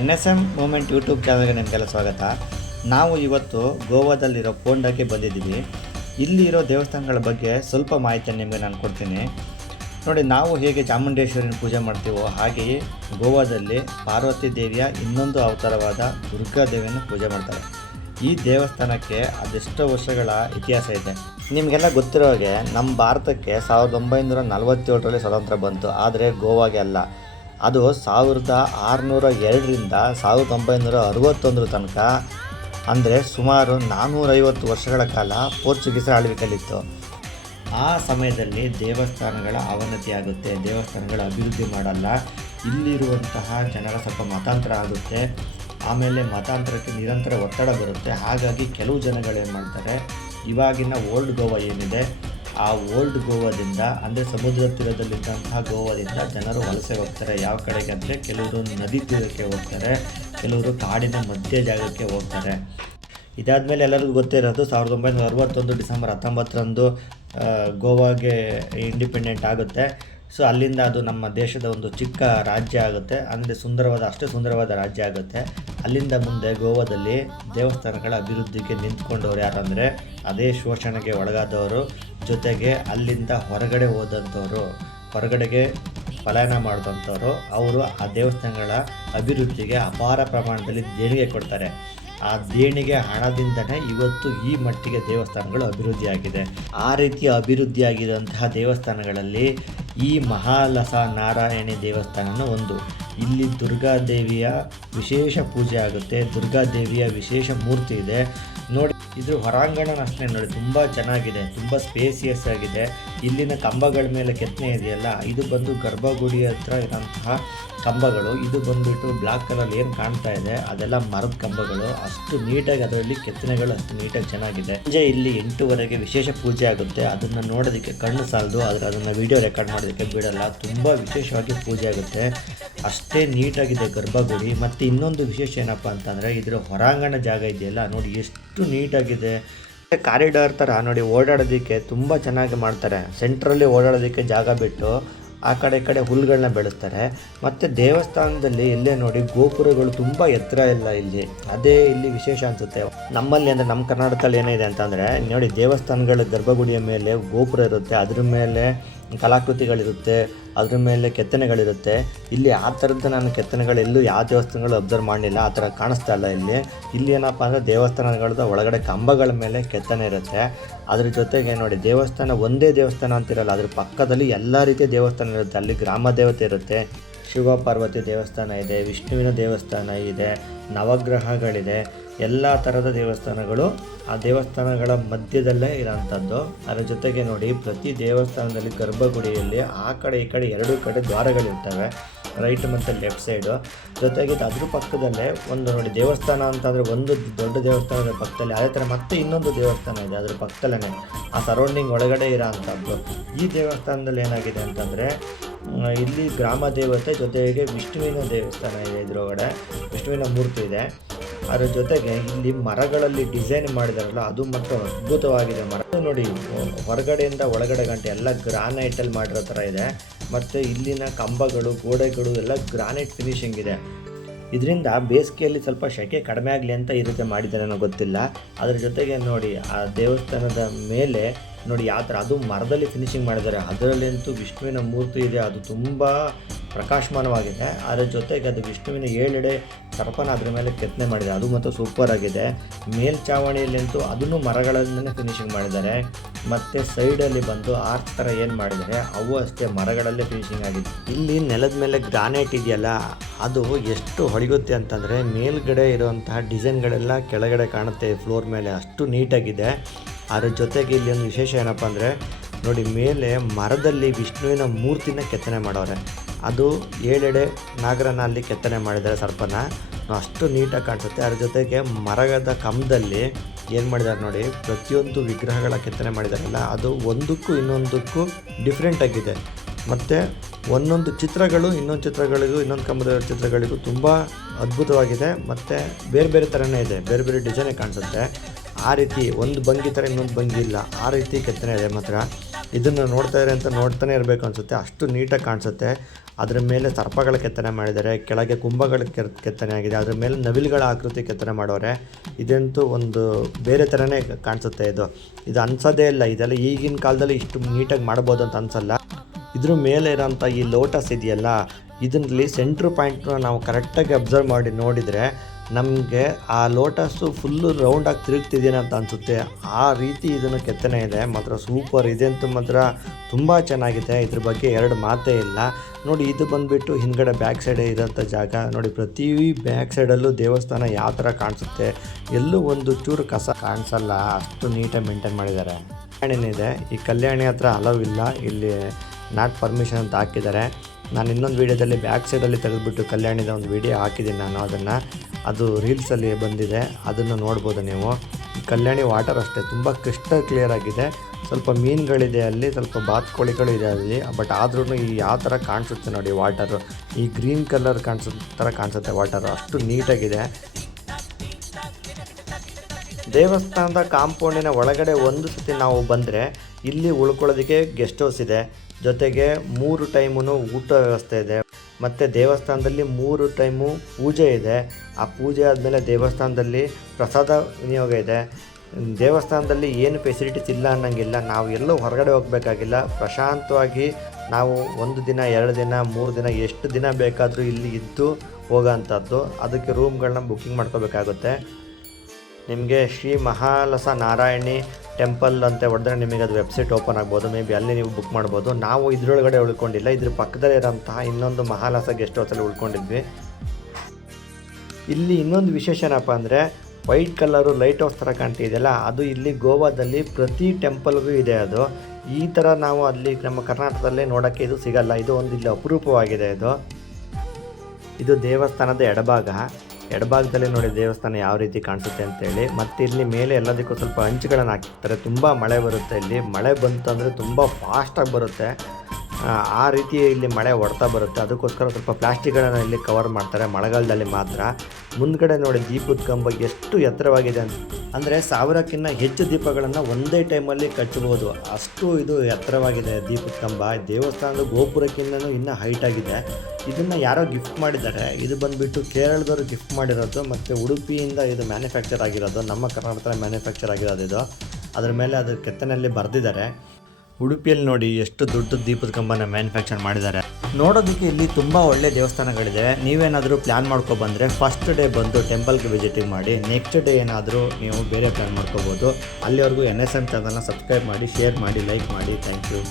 N S M movement YouTube ಚಾನಲ್ಗೆ ನಿಮಗೆಲ್ಲ ಸ್ವಾಗತ. ನಾವು ಇವತ್ತು ಗೋವಾದಲ್ಲಿರೋ ಪೋಂಡಕ್ಕೆ ಬಂದಿದ್ದೀವಿ. ಇಲ್ಲಿ ಇರೋ ದೇವಸ್ಥಾನಗಳ ಬಗ್ಗೆ ಸ್ವಲ್ಪ ಮಾಹಿತಿಯನ್ನು ನಿಮಗೆ ನಾನು ಕೊಡ್ತೀನಿ. ನೋಡಿ, ನಾವು ಹೇಗೆ ಚಾಮುಂಡೇಶ್ವರಿನ ಪೂಜೆ ಮಾಡ್ತೀವೋ ಹಾಗೆಯೇ ಗೋವಾದಲ್ಲಿ ಪಾರ್ವತಿ ದೇವಿಯ ಇನ್ನೊಂದು ಅವತಾರವಾದ ದುರ್ಗಾ ದೇವಿಯನ್ನು ಪೂಜೆ ಮಾಡ್ತಾರೆ. ಈ ದೇವಸ್ಥಾನಕ್ಕೆ ಅದೆಷ್ಟೋ ವರ್ಷಗಳ ಇತಿಹಾಸ ಇದೆ. ನಿಮಗೆಲ್ಲ ಗೊತ್ತಿರೋ ಹಾಗೆ ನಮ್ಮ ಭಾರತಕ್ಕೆ ಸಾವಿರದ ಒಂಬೈನೂರ ನಲವತ್ತೇಳರಲ್ಲಿ ಸ್ವಾತಂತ್ರ್ಯ ಬಂತು. ಆದರೆ ಗೋವಾಗೆ ಅಲ್ಲ. ಅದು ಸಾವಿರದ ಆರುನೂರ ಎರಡರಿಂದ ಸಾವಿರದ ಒಂಬೈನೂರ ಅರವತ್ತೊಂದರ ತನಕ, ಅಂದರೆ ಸುಮಾರು ನಾನ್ನೂರೈವತ್ತು ವರ್ಷಗಳ ಕಾಲ ಪೋರ್ಚುಗೀಸರ ಆಳ್ವಿಕೆಯಲ್ಲಿತ್ತು. ಆ ಸಮಯದಲ್ಲಿ ದೇವಸ್ಥಾನಗಳ ಅವನತಿ ಆಗುತ್ತೆ, ದೇವಸ್ಥಾನಗಳ ಅಭಿವೃದ್ಧಿ ಮಾಡಲ್ಲ, ಇಲ್ಲಿರುವಂತಹ ಜನರ ಸ್ವಲ್ಪ ಮತಾಂತರ ಆಗುತ್ತೆ. ಆಮೇಲೆ ಮತಾಂತರಕ್ಕೆ ನಿರಂತರ ಒತ್ತಡ ಬರುತ್ತೆ. ಹಾಗಾಗಿ ಕೆಲವು ಜನಗಳೇನು ಮಾಡ್ತಾರೆ, ಇವಾಗಿನ ಓಲ್ಡ್ ಗೋವಾ ಏನಿದೆ ಆ ಓಲ್ಡ್ ಗೋವಾದಿಂದ, ಅಂದರೆ ಸಮುದ್ರ ತೀರದಲ್ಲಿದ್ದಂತಹ ಗೋವಾದಿಂದ ಜನರು ವಲಸೆ ಹೋಗ್ತಾರೆ. ಯಾವ ಕಡೆಗೆ ಅಂದರೆ ಕೆಲವರು ನದಿ ತೀರಕ್ಕೆ ಹೋಗ್ತಾರೆ, ಕೆಲವರು ಕಾಡಿನ ಮಧ್ಯ ಜಾಗಕ್ಕೆ ಹೋಗ್ತಾರೆ. ಇದಾದಮೇಲೆ ಎಲ್ಲರಿಗೂ ಗೊತ್ತಿರೋದು, ಸಾವಿರದ ಒಂಬೈನೂರ ಅರವತ್ತೊಂದು ಡಿಸೆಂಬರ್ ಹತ್ತೊಂಬತ್ತರಂದು ಗೋವಾಗೆ ಇಂಡಿಪೆಂಡೆಂಟ್ ಆಗುತ್ತೆ. ಸೊ ಅಲ್ಲಿಂದ ಅದು ನಮ್ಮ ದೇಶದ ಒಂದು ಚಿಕ್ಕ ರಾಜ್ಯ ಆಗುತ್ತೆ. ಅಂದರೆ ಸುಂದರವಾದ, ಅಷ್ಟೇ ಸುಂದರವಾದ ರಾಜ್ಯ ಆಗುತ್ತೆ. ಅಲ್ಲಿಂದ ಮುಂದೆ ಗೋವಾದಲ್ಲಿ ದೇವಸ್ಥಾನಗಳ ಅಭಿವೃದ್ಧಿಗೆ ನಿಂತ್ಕೊಂಡವ್ರು ಯಾರಂದರೆ ಅದೇ ಶೋಷಣೆಗೆ ಒಳಗಾದವರು. ಜೊತೆಗೆ ಅಲ್ಲಿಂದ ಹೊರಗಡೆ ಹೋದಂಥವ್ರು, ಹೊರಗಡೆಗೆ ಪಲಾಯನ ಮಾಡಿದಂಥವ್ರು, ಅವರು ಆ ದೇವಸ್ಥಾನಗಳ ಅಭಿವೃದ್ಧಿಗೆ ಅಪಾರ ಪ್ರಮಾಣದಲ್ಲಿ ದೇಣಿಗೆ ಕೊಡ್ತಾರೆ. ಆ ದೇಣಿಗೆ ಹಣದಿಂದನೇ ಇವತ್ತು ಈ ಮಟ್ಟಿಗೆ ದೇವಸ್ಥಾನಗಳು ಅಭಿವೃದ್ಧಿಯಾಗಿದೆ. ಆ ರೀತಿ ಅಭಿವೃದ್ಧಿಯಾಗಿರುವಂತಹ ದೇವಸ್ಥಾನಗಳಲ್ಲಿ ಈ ಮಹಾಲಸ ನಾರಾಯಣಿ ದೇವಸ್ಥಾನನ ಒಂದು. ಇಲ್ಲಿ ದುರ್ಗಾದೇವಿಯ ವಿಶೇಷ ಪೂಜೆ ಆಗುತ್ತೆ. ದುರ್ಗಾದೇವಿಯ ವಿಶೇಷ ಮೂರ್ತಿ ಇದೆ. ನೋಡಿ, ಇದ್ರ ಹೊರಾಂಗಣ ಅಷ್ಟೇ ನೋಡಿ, ತುಂಬ ಚೆನ್ನಾಗಿದೆ, ತುಂಬ ಸ್ಪೇಸಿಯಸ್ ಆಗಿದೆ. ಇಲ್ಲಿನ ಕಂಬಗಳ ಮೇಲೆ ಕೆತ್ತನೆ ಇದೆಯಲ್ಲ, ಇದು ಬಂದು ಗರ್ಭಗುಡಿ ಹತ್ರ ಇರೋಂತಹ ಕಂಬಗಳು. ಇದು ಬಂದ್ಬಿಟ್ಟು ಬ್ಲ್ಯಾಕ್ ಕಲರ್ ಏನು ಕಾಣ್ತಾ ಇದೆ, ಅದೆಲ್ಲ ಮರದ ಕಂಬಗಳು. ಅಷ್ಟು ನೀಟಾಗಿ ಅದರಲ್ಲಿ ಕೆತ್ತನೆಗಳು ಅಷ್ಟು ನೀಟಾಗಿ ಚೆನ್ನಾಗಿದೆ. ಸಂಜೆ ಇಲ್ಲಿ ಎಂಟುವರೆಗೆ ವಿಶೇಷ ಪೂಜೆ ಆಗುತ್ತೆ. ಅದನ್ನು ನೋಡೋದಕ್ಕೆ ಕಣ್ಣು ಸಾಲದು, ಆದರೆ ಅದನ್ನು ವಿಡಿಯೋ ರೆಕಾರ್ಡ್ ಮಾಡೋದಕ್ಕೆ ಬಿಡಲ್ಲ. ತುಂಬ ವಿಶೇಷವಾಗಿ ಪೂಜೆ ಆಗುತ್ತೆ. ಅಷ್ಟೇ ನೀಟಾಗಿದೆ ಗರ್ಭಗುಡಿ. ಮತ್ತು ಇನ್ನೊಂದು ವಿಶೇಷ ಏನಪ್ಪ ಅಂತಂದರೆ, ಇದರ ಹೊರಾಂಗಣ ಜಾಗ ಇದೆಯಲ್ಲ, ನೋಡಿ ಎಷ್ಟು ನೀಟಾಗಿದೆ. ಕಾರಿಡಾರ್ ಥರ ನೋಡಿ ಓಡಾಡೋದಕ್ಕೆ ತುಂಬ ಚೆನ್ನಾಗಿ ಮಾಡ್ತಾರೆ. ಸೆಂಟ್ರಲ್ಲಿ ಓಡಾಡೋದಕ್ಕೆ ಜಾಗ ಬಿಟ್ಟು ಆ ಕಡೆ ಈ ಕಡೆ ಹುಲ್ಲುಗಳನ್ನ ಬೆಳೆಸ್ತಾರೆ. ಮತ್ತು ದೇವಸ್ಥಾನದಲ್ಲಿ ಎಲ್ಲೇ ನೋಡಿ ಗೋಪುರಗಳು ತುಂಬ ಎತ್ತರ ಇಲ್ಲ ಇಲ್ಲಿ. ಅದೇ ಇಲ್ಲಿ ವಿಶೇಷ ಅನಿಸುತ್ತೆ. ನಮ್ಮಲ್ಲಿ ಅಂದರೆ ನಮ್ಮ ಕರ್ನಾಟಕದಲ್ಲಿ ಏನಿದೆ ಅಂತಂದರೆ ನೋಡಿ ದೇವಸ್ಥಾನಗಳ ಗರ್ಭಗುಡಿಯ ಮೇಲೆ ಗೋಪುರ ಇರುತ್ತೆ. ಅದ್ರ ಮೇಲೆ ಕಲಾಕೃತಿಗಳಿರುತ್ತೆ. ಅದ್ರ ಮೇಲೆ ಕೆತ್ತನೆಗಳಿರುತ್ತೆ. ಇಲ್ಲಿ ಆ ಥರದ್ದು ನಾನು ಕೆತ್ತನೆಗಳೆಲ್ಲೂ ಯಾವ ದೇವಸ್ಥಾನಗಳು ಅಬ್ಸರ್ವ್ ಮಾಡಲಿಲ್ಲ, ಆ ಥರ ಕಾಣಿಸ್ತಾ ಇಲ್ಲ ಇಲ್ಲಿ. ಇಲ್ಲಿ ಏನಪ್ಪ ಅಂದರೆ ದೇವಸ್ಥಾನಗಳದ ಒಳಗಡೆ ಕಂಬಗಳ ಮೇಲೆ ಕೆತ್ತನೆ ಇರುತ್ತೆ. ಅದ್ರ ಜೊತೆಗೆ ನೋಡಿ, ದೇವಸ್ಥಾನ ಒಂದೇ ದೇವಸ್ಥಾನ ಅಂತಿರಲ್ಲ, ಅದ್ರ ಪಕ್ಕದಲ್ಲಿ ಎಲ್ಲ ರೀತಿಯ ದೇವಸ್ಥಾನ ಇರುತ್ತೆ. ಅಲ್ಲಿ ಗ್ರಾಮ ದೇವತೆ ಇರುತ್ತೆ ಶಿವ ಪಾರ್ವತಿ ದೇವಸ್ಥಾನ ಇದೆ, ವಿಷ್ಣುವಿನ ದೇವಸ್ಥಾನ ಇದೆ, ನವಗ್ರಹಗಳಿದೆ, ಎಲ್ಲ ಥರದ ದೇವಸ್ಥಾನಗಳು ಆ ದೇವಸ್ಥಾನಗಳ ಮಧ್ಯದಲ್ಲೇ ಇರೋಂಥದ್ದು. ಅದರ ಜೊತೆಗೆ ನೋಡಿ, ಪ್ರತಿ ದೇವಸ್ಥಾನದಲ್ಲಿ ಗರ್ಭಗುಡಿಯಲ್ಲಿ ಆ ಕಡೆ ಈ ಕಡೆ ಎರಡೂ ಕಡೆ ದ್ವಾರಗಳಿರ್ತವೆ, ರೈಟ್ ಮತ್ತು ಲೆಫ್ಟ್ ಸೈಡು. ಜೊತೆಗೆ ಅದ್ರ ಪಕ್ಕದಲ್ಲೇ ಒಂದು ನೋಡಿ, ದೇವಸ್ಥಾನ ಅಂತಂದರೆ ಒಂದು ದೊಡ್ಡ ದೇವಸ್ಥಾನದ ಪಕ್ಕದಲ್ಲಿ, ಅದೇ ಥರ ಮತ್ತೆ ಇನ್ನೊಂದು ದೇವಸ್ಥಾನ ಇದೆ ಅದ್ರ ಪಕ್ಕದಲ್ಲೇ ಆ ಸರೌಂಡಿಂಗ್ ಒಳಗಡೆ ಇರೋ ಈ ದೇವಸ್ಥಾನದಲ್ಲಿ ಏನಾಗಿದೆ ಅಂತಂದರೆ ಇಲ್ಲಿ ಗ್ರಾಮ ದೇವತೆ ಜೊತೆಗೆ ವಿಷ್ಣುವಿನ ದೇವಸ್ಥಾನ ಇದೆ ಇದ್ರೊಳಗಡೆ. ವಿಷ್ಣುವಿನ ಮೂರ್ತಿ ಇದೆ. ಅದರ ಜೊತೆಗೆ ಇಲ್ಲಿ ಮರಗಳಲ್ಲಿ ಡಿಸೈನ್ ಮಾಡಿದಾರಲ್ಲ, ಅದು ಮತ್ತು ಅದ್ಭುತವಾಗಿದೆ. ಮರ ನೋಡಿ, ಹೊರಗಡೆಯಿಂದ ಒಳಗಡೆ ಗಂಟೆ ಎಲ್ಲ ಗ್ರಾನೈಟಲ್ಲಿ ಮಾಡಿರೋ ಥರ ಇದೆ. ಮತ್ತು ಇಲ್ಲಿನ ಕಂಬಗಳು, ಗೋಡೆಗಳು ಎಲ್ಲ ಗ್ರಾನೈಟ್ ಫಿನಿಶಿಂಗ್ ಇದೆ. ಇದರಿಂದ ಬೇಸಿಗೆಯಲ್ಲಿ ಸ್ವಲ್ಪ ಸೆಕೆ ಕಡಿಮೆ ಆಗಲಿ ಅಂತ ಈ ರೀತಿ ಮಾಡಿದ್ದಾರೇನೋ ಗೊತ್ತಿಲ್ಲ. ಅದರ ಜೊತೆಗೆ ನೋಡಿ, ಆ ದೇವಸ್ಥಾನದ ಮೇಲೆ ನೋಡಿ ಯಾವ ಥರ ಅದು ಮರದಲ್ಲಿ ಫಿನಿಶಿಂಗ್ ಮಾಡಿದ್ದಾರೆ. ಅದರಲ್ಲಂತೂ ವಿಷ್ಣುವಿನ ಮೂರ್ತಿ ಇದೆ. ಅದು ತುಂಬ ಪ್ರಕಾಶಮಾನವಾಗಿದೆ. ಅದರ ಜೊತೆಗೆ ಅದು ವಿಷ್ಣುವಿನ ಏಳೆಡೆ ಸರ್ಪನ ಅದರ ಮೇಲೆ ಕೆತ್ತನೆ ಮಾಡಿದೆ. ಅದು ಮತ್ತು ಸೂಪರ್ ಆಗಿದೆ. ಮೇಲ್ಛಾವಣಿಯಲ್ಲಂತೂ ಅದನ್ನು ಮರಗಳನ್ನೇ ಫಿನಿಶಿಂಗ್ ಮಾಡಿದ್ದಾರೆ. ಮತ್ತು ಸೈಡಲ್ಲಿ ಬಂದು ಆರ್ಚ್ ಥರ ಏನು ಮಾಡಿದ್ದಾರೆ, ಅವು ಅಷ್ಟೇ ಮರಗಳಲ್ಲೇ ಫಿನಿಶಿಂಗ್ ಆಗಿದೆ. ಇಲ್ಲಿ ನೆಲದ ಮೇಲೆ ಗ್ರಾನೈಟ್ ಇದೆಯಲ್ಲ, ಅದು ಎಷ್ಟು ಹೊಳೆಯುತ್ತೆ ಅಂತಂದರೆ ಮೇಲ್ಗಡೆ ಇರುವಂತಹ ಡಿಸೈನ್ಗಳೆಲ್ಲ ಕೆಳಗಡೆ ಕಾಣುತ್ತೆ ಫ್ಲೋರ್ ಮೇಲೆ. ಅಷ್ಟು ನೀಟಾಗಿದೆ ಅದ್ರ ಜೊತೆಗೆ ಇಲ್ಲಿ ಒಂದು ವಿಶೇಷ ಏನಪ್ಪ ಅಂದರೆ, ನೋಡಿ ಮೇಲೆ ಮರದಲ್ಲಿ ವಿಷ್ಣುವಿನ ಮೂರ್ತಿನ ಕೆತ್ತನೆ ಮಾಡವ್ರೆ ಅದು ಏಳೆಡೆ ನಾಗರನ ಅಲ್ಲಿ ಕೆತ್ತನೆ ಮಾಡಿದ್ದಾರೆ ಸರ್ಪನ. ಅಷ್ಟು ನೀಟಾಗಿ ಕಾಣಿಸುತ್ತೆ. ಅದ್ರ ಜೊತೆಗೆ ಮರದ ಕಂಬದಲ್ಲಿ ಏನು ಮಾಡಿದ್ದಾರೆ ನೋಡಿ, ಪ್ರತಿಯೊಂದು ವಿಗ್ರಹಗಳ ಕೆತ್ತನೆ ಮಾಡಿದಾರಲ್ಲ ಅದು ಒಂದಕ್ಕೂ ಇನ್ನೊಂದಕ್ಕೂ ಡಿಫ್ರೆಂಟ್ ಆಗಿದೆ. ಮತ್ತು ಒಂದೊಂದು ಚಿತ್ರಗಳು, ಇನ್ನೊಂದು ಚಿತ್ರಗಳಿಗೂ, ಇನ್ನೊಂದು ಕಂಬದ ಚಿತ್ರಗಳಿಗೂ ತುಂಬ ಅದ್ಭುತವಾಗಿದೆ. ಮತ್ತು ಬೇರೆ ಬೇರೆ ಥರನೇ ಇದೆ. ಬೇರೆ ಬೇರೆ ಡಿಸೈನೇ ಕಾಣಿಸುತ್ತೆ. ಆ ರೀತಿ ಒಂದು ಭಂಗಿ ಥರ ಇನ್ನೊಂದು ಭಂಗಿ ಇಲ್ಲ, ಆ ರೀತಿ ಕೆತ್ತನೆ ಇದೆ ಮಾತ್ರ. ಇದನ್ನು ನೋಡ್ತಾ ಇದ್ರೆ ಅಂತ ನೋಡ್ತಾನೆ ಇರಬೇಕು ಅನಿಸುತ್ತೆ. ಅಷ್ಟು ನೀಟಾಗಿ ಕಾಣಿಸುತ್ತೆ. ಅದರ ಮೇಲೆ ಸರ್ಪಗಳ ಕೆತ್ತನೆ ಮಾಡಿದ್ದಾರೆ, ಕೆಳಗೆ ಕುಂಭಗಳ ಕೆತ್ತನೆ ಆಗಿದೆ, ಅದ್ರ ಮೇಲೆ ನವಿಲುಗಳ ಆಕೃತಿ ಕೆತ್ತನೆ ಮಾಡೋರೆ. ಇದಂತೂ ಒಂದು ಬೇರೆ ಥರನೇ ಕಾಣಿಸುತ್ತೆ ಇದು. ಇದು ಅನ್ಸೋದೇ ಇಲ್ಲ, ಇದೆಲ್ಲ ಈಗಿನ ಕಾಲದಲ್ಲಿ ಇಷ್ಟು ನೀಟಾಗಿ ಮಾಡ್ಬೋದು ಅಂತ ಅನ್ಸಲ್ಲ. ಇದ್ರ ಮೇಲೆ ಇರೋಂಥ ಈ ಲೋಟಸ್ ಇದೆಯಲ್ಲ, ಇದರಲ್ಲಿ ಸೆಂಟ್ರ್ ಪಾಯಿಂಟ್ನ ನಾವು ಕರೆಕ್ಟಾಗಿ ಅಬ್ಸರ್ವ್ ಮಾಡಿ ನೋಡಿದರೆ ನಮಗೆ ಆ ಲೋಟಸ್ಸು ಫುಲ್ಲು ರೌಂಡಾಗಿ ತಿರುಗ್ತಿದ್ದೀನಿ ಅಂತ ಅನಿಸುತ್ತೆ. ಆ ರೀತಿ ಇದನ್ನು ಕೆತ್ತನೆ ಇದೆ. ಮಾತ್ರ ಸೂಪರ್ ಇದಂತೂ ಮಾತ್ರ ತುಂಬ ಚೆನ್ನಾಗಿದೆ. ಇದ್ರ ಬಗ್ಗೆ ಎರಡು ಮಾತೇ ಇಲ್ಲ. ನೋಡಿ, ಇದು ಬಂದುಬಿಟ್ಟು ಹಿಂದ್ಗಡೆ ಬ್ಯಾಕ್ ಸೈಡೇ ಇರೋಂಥ ಜಾಗ. ನೋಡಿ, ಪ್ರತಿ ಬ್ಯಾಕ್ ಸೈಡಲ್ಲೂ ದೇವಸ್ಥಾನ ಯಾವ ಥರ ಕಾಣಿಸುತ್ತೆ. ಎಲ್ಲೂ ಒಂದು ಚೂರು ಕಸ ಕಾಣಿಸಲ್ಲ. ಅಷ್ಟು ನೀಟಾಗಿ ಮೇಂಟೈನ್ ಮಾಡಿದ್ದಾರೆ. ಕಲ್ಯಾಣಿನಿದೆ ಈ ಕಲ್ಯಾಣಿ ಹತ್ರ ಅಲವಿಲ್ಲ ಇಲ್ಲ. ಇಲ್ಲಿ ನಾಟ್ ಪರ್ಮಿಷನ್ ಅಂತ ಹಾಕಿದ್ದಾರೆ. ನಾನು ಇನ್ನೊಂದು ವೀಡಿಯೋದಲ್ಲಿ ಬ್ಯಾಕ್ ಸೈಡಲ್ಲಿ ತೆಗೆದುಬಿಟ್ಟು ಕಲ್ಯಾಣಿದ ಒಂದು ವೀಡಿಯೋ ಹಾಕಿದ್ದೀನಿ ನಾನು ಅದನ್ನು. ಅದು ರೀಲ್ಸಲ್ಲಿ ಬಂದಿದೆ. ಅದನ್ನು ನೋಡ್ಬೋದು ನೀವು. ಕಲ್ಯಾಣಿ ವಾಟರ್ ಅಷ್ಟೇ, ತುಂಬ ಕ್ರಿಸ್ಟಲ್ ಕ್ಲಿಯರ್ ಆಗಿದೆ. ಸ್ವಲ್ಪ ಮೀನುಗಳಿದೆ ಅಲ್ಲಿ, ಸ್ವಲ್ಪ ಬಾತ್ಕೋಳಿಗಳು ಇದೆ ಅಲ್ಲಿ ಬಟ್ ಆದ್ರೂ ಈ ಯಾವ ಥರ ಕಾಣಿಸುತ್ತೆ ನೋಡಿ ವಾಟರು ಈ ಗ್ರೀನ್ ಕಲರ್ ಕಾಣಿಸೋ ಥರ ಕಾಣಿಸುತ್ತೆ ವಾಟರು ಅಷ್ಟು ನೀಟಾಗಿದೆ. ದೇವಸ್ಥಾನದ ಕಾಂಪೌಂಡಿನ ಒಳಗಡೆ ಒಂದು ಸತಿ ನಾವು ಬಂದರೆ ಇಲ್ಲಿ ಉಳ್ಕೊಳ್ಳೋದಕ್ಕೆ ಗೆಸ್ಟ್ ಹೌಸ್ ಇದೆ. ಜೊತೆಗೆ ಮೂರು ಟೈಮು ಊಟ ವ್ಯವಸ್ಥೆ ಇದೆ. ಮತ್ತು ದೇವಸ್ಥಾನದಲ್ಲಿ ಮೂರು ಟೈಮು ಪೂಜೆ ಇದೆ. ಆ ಪೂಜೆ ಆದಮೇಲೆ ದೇವಸ್ಥಾನದಲ್ಲಿ ಪ್ರಸಾದ ವಿನಿಯೋಗ ಇದೆ. ದೇವಸ್ಥಾನದಲ್ಲಿ ಏನು ಫೆಸಿಲಿಟೀಸ್ ಇಲ್ಲ ಅನ್ನೋಂಗಿಲ್ಲ. ನಾವು ಎಲ್ಲೂ ಹೊರಗಡೆ ಹೋಗಬೇಕಾಗಿಲ್ಲ. ಪ್ರಶಾಂತವಾಗಿ ನಾವು ಒಂದು ದಿನ, ಎರಡು ದಿನ, ಮೂರು ದಿನ, ಎಷ್ಟು ದಿನ ಬೇಕಾದರೂ ಇಲ್ಲಿ ಇದ್ದು ಹೋಗೋಂಥದ್ದು ಅದಕ್ಕೆ ರೂಮ್ಗಳನ್ನ ಬುಕ್ಕಿಂಗ್ ಮಾಡ್ಕೋಬೇಕಾಗುತ್ತೆ. ನಿಮಗೆ ಶ್ರೀ ಮಹಾಲಸ ನಾರಾಯಣಿ ಟೆಂಪಲ್ ಅಂತ ಹೊಡೆದ್ರೆ ನಿಮಗೆ ಅದು ವೆಬ್ಸೈಟ್ ಓಪನ್ ಆಗ್ಬೋದು, ಮೇ ಬಿ ಅಲ್ಲಿ ನೀವು ಬುಕ್ ಮಾಡ್ಬೋದು. ನಾವು ಇದರೊಳಗಡೆ ಉಳ್ಕೊಂಡಿಲ್ಲ, ಇದ್ರ ಪಕ್ಕದಲ್ಲಿ ಇರೋಂತಹ ಇನ್ನೊಂದು ಮಹಾಲಸ ಗೆಸ್ಟ್ ಹೌಸಲ್ಲಿ ಉಳ್ಕೊಂಡಿದ್ವಿ. ಇಲ್ಲಿ ಇನ್ನೊಂದು ವಿಶೇಷ ಏನಪ್ಪ ಅಂದರೆ, ವೈಟ್ ಕಲರು ಲೈಟ್ ಹೌಸ್ ಥರ ಕಾಣ್ತಿದೆಯಲ್ಲ ಅದು ಇಲ್ಲಿ ಗೋವಾದಲ್ಲಿ ಪ್ರತಿ ಟೆಂಪಲ್ಗೂ ಇದೆ ಅದು. ಈ ಥರ ನಾವು ಅಲ್ಲಿ ನಮ್ಮ ಕರ್ನಾಟಕದಲ್ಲೇ ನೋಡೋಕ್ಕೆ ಇದು ಸಿಗಲ್ಲ, ಇದು ಒಂದು ಇಲ್ಲಿ ಅಪರೂಪವಾಗಿದೆ ಇದು ಇದು ದೇವಸ್ಥಾನದ ಎಡಭಾಗ. ಎಡಭಾಗದಲ್ಲಿ ನೋಡಿ ದೇವಸ್ಥಾನ ಯಾವ ರೀತಿ ಕಾಣಿಸುತ್ತೆ ಅಂತೇಳಿ ಮತ್ತು ಇಲ್ಲಿ ಮೇಲೆ ಎಲ್ಲದಕ್ಕೂ ಸ್ವಲ್ಪ ಹಂಚುಗಳನ್ನು ಹಾಕಿರ್ತಾರೆ. ತುಂಬ ಮಳೆ ಬರುತ್ತೆ ಇಲ್ಲಿ. ಮಳೆ ಬಂತು ಅಂದರೆ ತುಂಬ ಫಾಸ್ಟಾಗಿ ಬರುತ್ತೆ. ಆ, ರೀತಿ ಇಲ್ಲಿ ಮಳೆ ಹೊಡ್ತಾ ಬರುತ್ತೆ. ಅದಕ್ಕೋಸ್ಕರ ಸ್ವಲ್ಪ ಪ್ಲಾಸ್ಟಿಕ್ಗಳನ್ನು ಇಲ್ಲಿ ಕವರ್ ಮಾಡ್ತಾರೆ. ಮಳೆಗಾಲದಲ್ಲಿ ಮಾತ್ರ. ಮುಂದ್ಗಡೆ ನೋಡಿ ದೀಪದ ಕಂಬ ಎಷ್ಟು ಎತ್ತರವಾಗಿದೆ ಅಂತ ಅಂದರೆ ಸಾವಿರಕ್ಕಿಂತ ಹೆಚ್ಚು ದೀಪಗಳನ್ನು ಒಂದೇ ಟೈಮಲ್ಲಿ ಕಟ್ಟಬಹುದು. ಅಷ್ಟು ಇದು ಎತ್ತರವಾಗಿದೆ ದೀಪದ ಕಂಬ ದೇವಸ್ಥಾನದ ಗೋಪುರಕ್ಕಿಂತ ಇನ್ನೂ ಹೈಟ್ ಆಗಿದೆ. ಇದನ್ನು ಯಾರೋ ಗಿಫ್ಟ್ ಮಾಡಿದ್ದಾರೆ. ಇದು ಬಂದುಬಿಟ್ಟು ಕೇರಳದವರು ಗಿಫ್ಟ್ ಮಾಡಿರೋದು ಮತ್ತು ಉಡುಪಿಯಿಂದ ಇದು ಮ್ಯಾನುಫ್ಯಾಕ್ಚರ್ ಆಗಿರೋದು. ನಮ್ಮ ಕರ್ನಾಟಕದ ಮ್ಯಾನುಫ್ಯಾಕ್ಚರ್ ಆಗಿರೋದು ಇದು. ಅದರ ಮೇಲೆ ಅದು ಕೆತ್ತನೆಯಲ್ಲಿ ಬರೆದಿದ್ದಾರೆ. ಉಡುಪಿಯಲ್ಲಿ ನೋಡಿ ಎಷ್ಟು ದೊಡ್ಡ ದೀಪದ ಕಂಬನ ಮ್ಯಾನುಫ್ಯಾಕ್ಚರ್ ಮಾಡಿದ್ದಾರೆ. ನೋಡೋದಕ್ಕೆ ಇಲ್ಲಿ ತುಂಬ ಒಳ್ಳೆ ದೇವಸ್ಥಾನಗಳಿದೆ ನೀವೇನಾದರೂ ಪ್ಲ್ಯಾನ್ ಮಾಡ್ಕೊ ಬಂದರೆ ಫಸ್ಟ್ ಡೇ ಬಂದು ಟೆಂಪಲ್ಗೆ ವಿಸಿಟಿಂಗ್ ಮಾಡಿ ನೆಕ್ಸ್ಟ್ ಡೇ ಏನಾದರೂ ನೀವು ಬೇರೆ ಪ್ಲ್ಯಾನ್ ಮಾಡ್ಕೋಬೋದು. ಅಲ್ಲಿವರೆಗೂ ಎನ್ ಎಸ್ ಎಂ ಚಾನಲ್ನ ಸಬ್ಸ್ಕ್ರೈಬ್ ಮಾಡಿ ಶೇರ್ ಮಾಡಿ ಲೈಕ್ ಮಾಡಿ. Thank you